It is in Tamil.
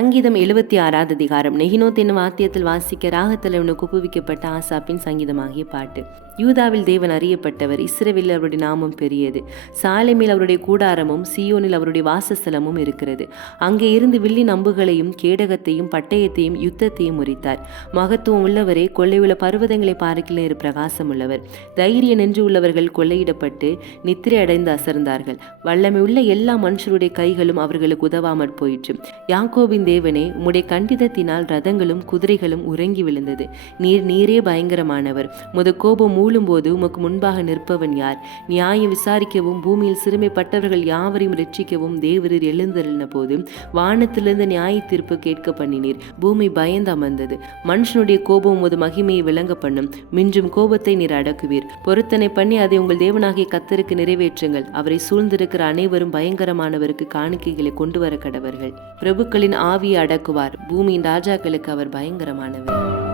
சங்கீதம் எழுபத்தி ஆறாவது அதிகாரம். நெகினோத் என்னும் வாத்தியத்தில் வாசிக்க ராகத்தலைவனுக்கு குப்புவிக்கப்பட்ட ஆசாப்பின் சங்கீதமாகிய பாட்டு. யூதாவில் தேவன் அறியப்பட்டவர் இஸ்ரேவில் அவருடைய நாமம் பெரியது. சாலைமில் அவருடைய கூடாரமும் சியோனில் அவருடைய வாசஸ்தலமும் இருக்கிறது. அங்கே இருந்து வில்லின் அம்புகளையும் கேடகத்தையும் பட்டயத்தையும் யுத்தத்தையும் முறித்தார். மகத்துவம் உள்ளவரே கொள்ளையுள்ள பர்வதங்களை பார்க்கில இரு பிரகாசம் உள்ளவர் தைரிய நின்று உள்ளவர்கள் கொள்ளையிடப்பட்டு நித்திரை அடைந்து அசர்ந்தார்கள். வல்லமை உள்ள எல்லா மனுஷருடைய கைகளும் அவர்களுக்கு உதவாமற் போயிற்று. யாக்கோபின் தேவனே உம்முடைய கண்டிதத்தினால் ரதங்களும் குதிரைகளும் உறங்கி விழுந்தது. நீர் நீரே பயங்கரமானவர். முத கோபம் மூழும்போது உமக்கு முன்பாக நிற்பவன் யார்? நியாயம் விசாரிக்கவும் பூமியில் சிறுமைப்பட்டவர்கள் யாவரையும் ரட்சிக்கவும் தேவரீர் எழுந்தருளின போது வானத்திலிருந்து நியாய தீர்ப்பு கேட்க பண்ணினீர். பூமி பயந்து அமர்ந்தது. மனுஷனுடைய கோபம் உமது மகிமையை விளங்க பண்ணும். மிஞ்சும் கோபத்தை நீர் அடக்குவீர். பொருத்தனை பண்ணி அதை உங்கள் தேவனாகிய கத்தருக்கு நிறைவேற்றுங்கள். அவரை சூழ்ந்திருக்கிற அனைவரும் பயங்கரமானவருக்கு காணிக்கைகளை கொண்டு வர கடவர்கள். பிரபுக்களின் ஆவியை அடக்குவார். பூமியின் ராஜாக்களுக்கு அவர் பயங்கரமானவர்.